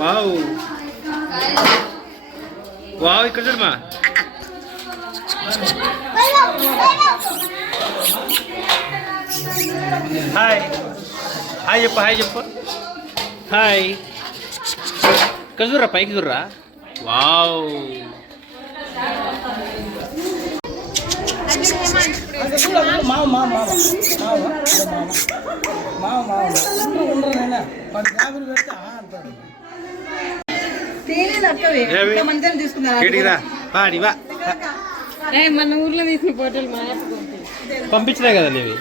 Wow wow ఇక్కడ చూడమా. Hi hi చెప్పు hi చెప్పు హాయ్. ఇక్కడ చూడరా పైకి చూడరా. వావ్ మన ఊర్లో తీసిన ఫోటోలు పంపించినాయి కదా నీవి.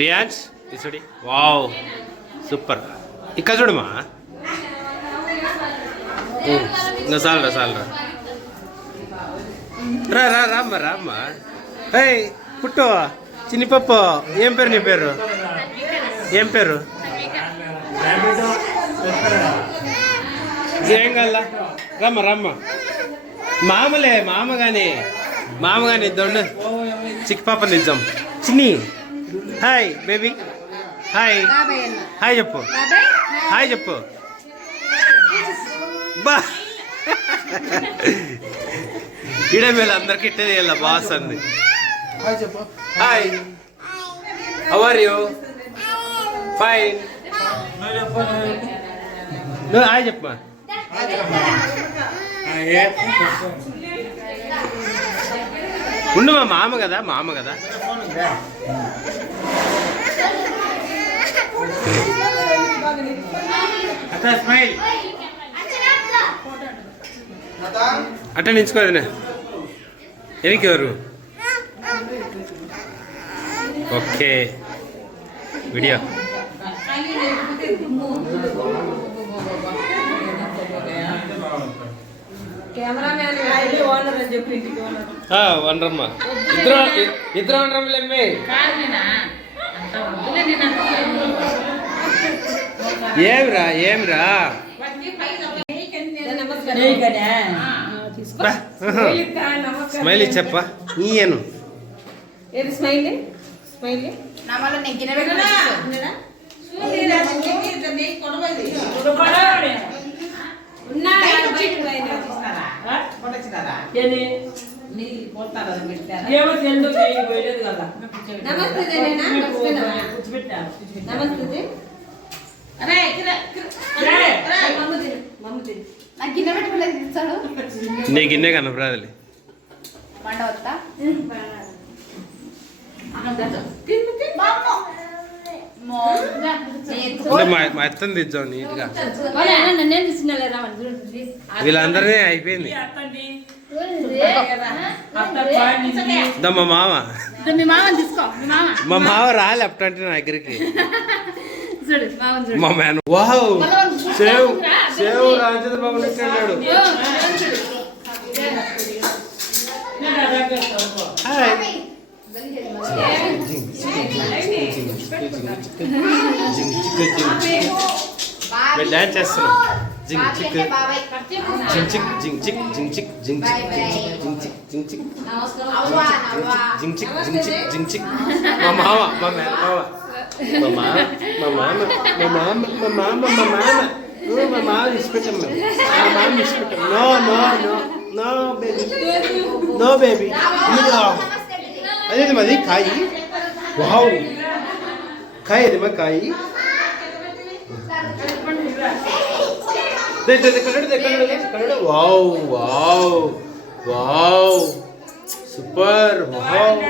రియాన్స్ చూడి. Wow super. ఇక్కడ చూడమా. ఇంకా చాలరా చాలరా. రా రా రామ్మ రామ్మ. హే పుట్టు చిన్ని పప్పు. ఏం పేరు నీ పేరు? ఏం పేరు? ఏం కాదా రమ్మ రమ్మ. మామలే మామగాని దొండు చిక్కి పాప నిజం చిన్ని. హాయ్ బేబీ హాయ్ హాయ్ చెప్పు హాయ్ చెప్పు. బా ఇడే మేలు అందరికి ఇట్టే చేయాల బాస్ అంది. Hi how are you? Fine. నువ్వు హాయ్ చెప్పమా. ఉండు మా మామ కదా స్మైల్ అట్ట నించుకోదు. ఎనికి ఎవరు? Okay video. వనరమ్మ ఇద్దరు వనరమ్మలేమ్మే. ఏమిరా స్మైల్ ఇచ్చప్పా. ఈయను నీ గిన్నె కనపరాదులే. మా ఎత్తం తెచ్చావు నీట్గా. వీళ్ళందరినీ అయిపోయింది. మా మామ రాలే అప్పుడు నా దగ్గరికి. మా మ్యాన్ వావ్ సేవ్ రాజేంద్ర బాబు నెట్టాడు. డాన్స్ చేస్తున్నాం. జింగ్ చిక్ జింగ్ చిక్ జింగ్ చిక్ జింగ్ చిక్ జింగ్ చిక్ జింగ్ చిక్ జింగ్ చిక్ జింగ్ చిక్ జింగ్ చిక్. మా మామ మా మామ ఇష్టపెట్టాం మేము. మా మామ ఇష్టపెట్టాం. No baby no baby. అదేది మాది కాయి. వావ్ కాయ అది మా కాయి. Wow wow wow super. Wow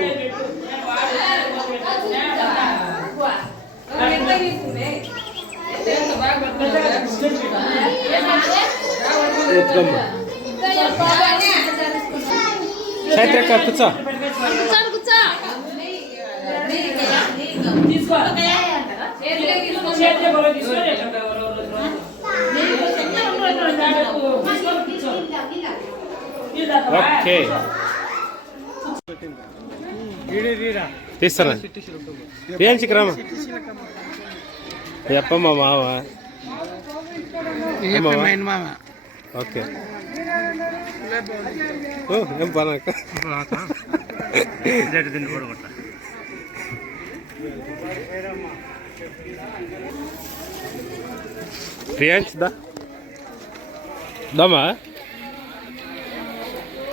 చైత్రక్క కూర్చో. ఓకే తీస్తారా రియాన్షికి రామా ఎప్ప మా మావ ఓకే ఏం పని రియాన్స్ దామా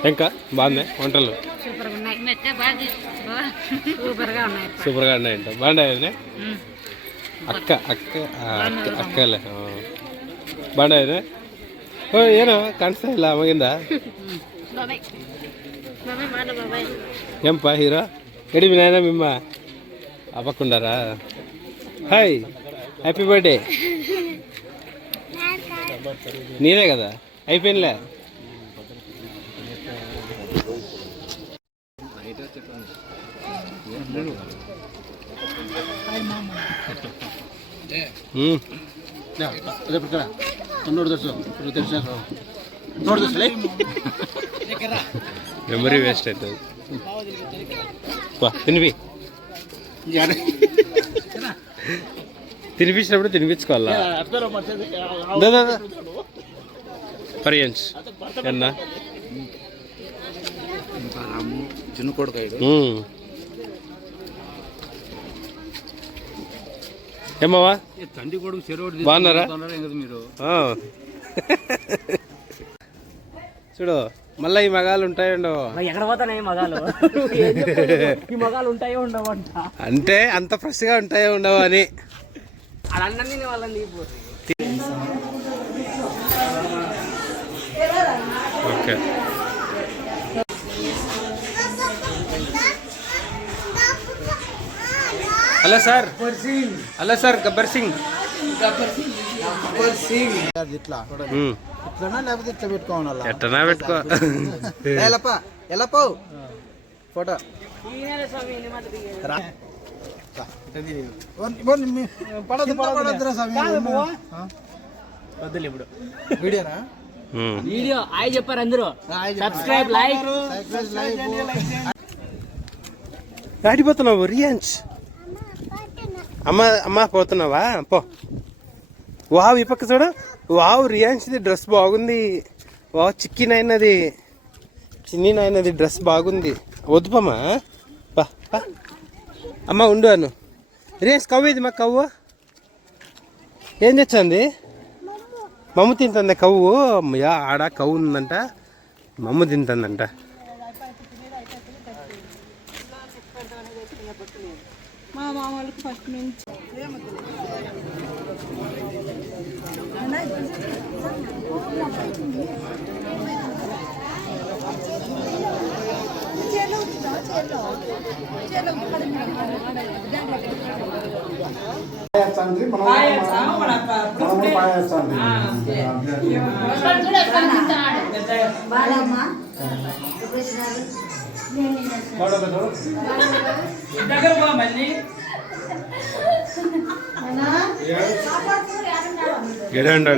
ఇంకా బాగుంది వంటలు సూపర్గా ఉన్నాయంట బాగున్నాయనే అక్కలే బాగున్నాయనే ఓ ఏనో కన్సా ఇలా మగిందా ఏంపా హీరో ఎడి మీ నాయన మిమ్మ అవ్వకుండారా హాయ్ హ్యాపీ బర్త్డే నీదే కదా అయిపోయినలే మెమరీ వేస్ట్ అవుతుంది తినిపించినప్పుడు తినిపించుకోవాలా పరియన్స్ ఎన్నా చిన్న కొడుకు ఏమవా తండ్రి కొడుకు చెరువు బాగున్నారా మీరు చూడు మళ్ళీ ఈ మగాలు ఉంటాయో ఉండవు ఎక్కడ పోతాయి మగాలు ఈ మగాలు ఉంటాయో ఉండవు అంట అంటే అంత ఫ్రెష్గా ఉంటాయో ఉండవు అని అన్నీ వాళ్ళని okay hello sir Gabbar Singh ఇట్లా ఇట్లా లేకపోతే ఇట్లా పెట్టుకోవాలి ఎట్టనా పెట్టుకో ఎలా పోవు ఫోటో ఇప్పుడు వీడియోనా వీడియో ఆయన చెప్పారు అందరూ సబ్స్క్రైబ్ లైక్ ఆడిపోతున్నావు రియాన్స్ అమ్మ పోతున్నావా పో వావ్ ఈ పక్క చూడు వావ్ రియాన్స్ది డ్రెస్ బాగుంది వావ్ చిక్కి నాయనది చిన్ని నాయనది డ్రెస్ బాగుంది వద్దుపమ్మా పా పా అమ్మ ఉండు అను రియాన్స్ కవ్వు ఇది మా కవ్వు ఏం తెచ్చింది మమ్మ తింటుందా కవ్వు అమ్మయ్యా ఆడ కవ్వు ఉందంట మమ్మ తింటుందంట మా మామూలుకి ఫస్ట్ నుంచి ఎడండి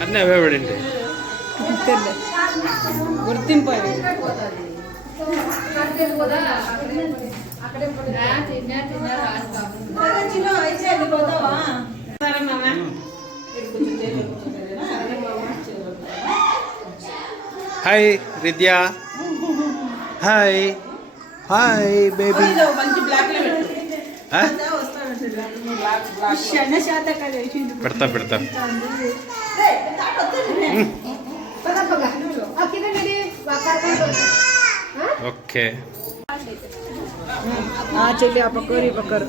అన్నీ అవే పడింది గుర్తింపు హాయ్ విద్యా హాయ్ హాయ్ బేబీ పెడతా ఓకే చెల్లి ఆ పక్కరు ఈ పక్కరు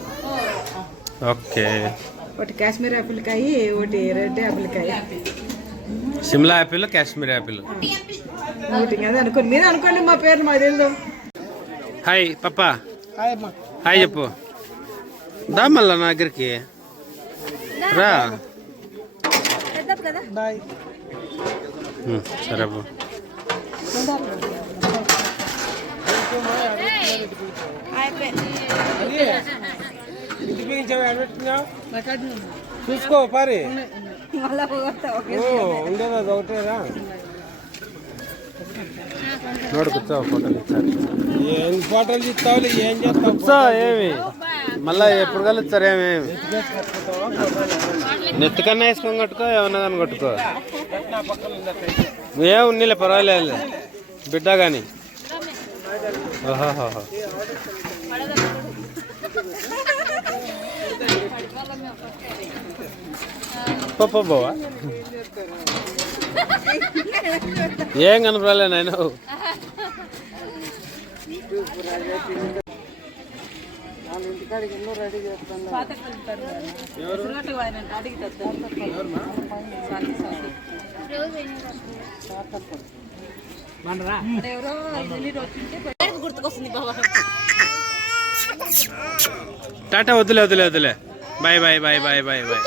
ఓకే ఒకటి కాశ్మీర్ యాపిల్ కాయ ఒకటి రెడ్ యాపిల్ కాయ సిమ్లా యాపిల్ కాశ్మీర్ యాపిల్ ఒకటి అదే అనుకోండి మీరు అనుకోండి మా పేరు మాకు తెలుసు హాయ్ పప్పా హాయ్ చెప్పు దా మళ్ళా నా దగ్గరికి రా సరే అబ్బు చూసుకో పారి ఉండేది ఒకటేరా నోడు కూర్చో, ఫోటోలు ఇచ్చారు. ఏం ఫోటోలు ఇస్తావు, ఏం చేస్తావు? కూర్చో, ఏమి మళ్ళా ఎప్పుడు కలుస్తారు? ఏమేమి నెత్తికన్నా వేసుకొని కొట్టుకో, ఏమన్నా కానీ కొట్టుకో, ఏం ఉన్నీలే, పర్వాలేదు బిడ్డ కానీ. ఓహోహో, బావా ఏం కనపరాలే నాయన. టాటా, వద్దులే వద్దులే వద్దులే, bye bye bye bye bye bye.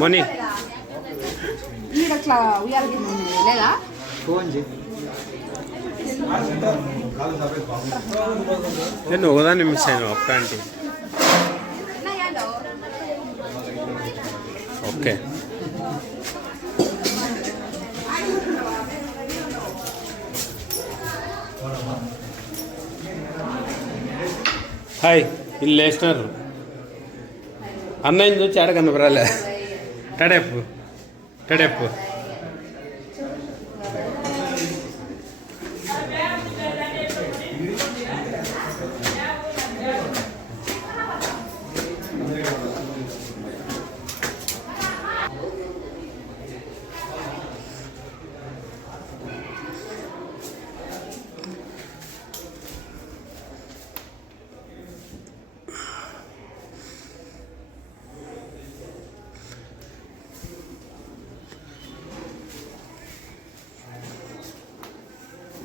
Moni నేను ఒకదాన్ని మిస్ అయినా, ఒక్క ఆంటీ. Okay, hi. ఇల్లు వేసినారు. అన్నయ్యని చూసి ఆడ కనపరాలే. టడెప్పు టడెప్పు.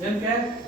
Yan, Ken?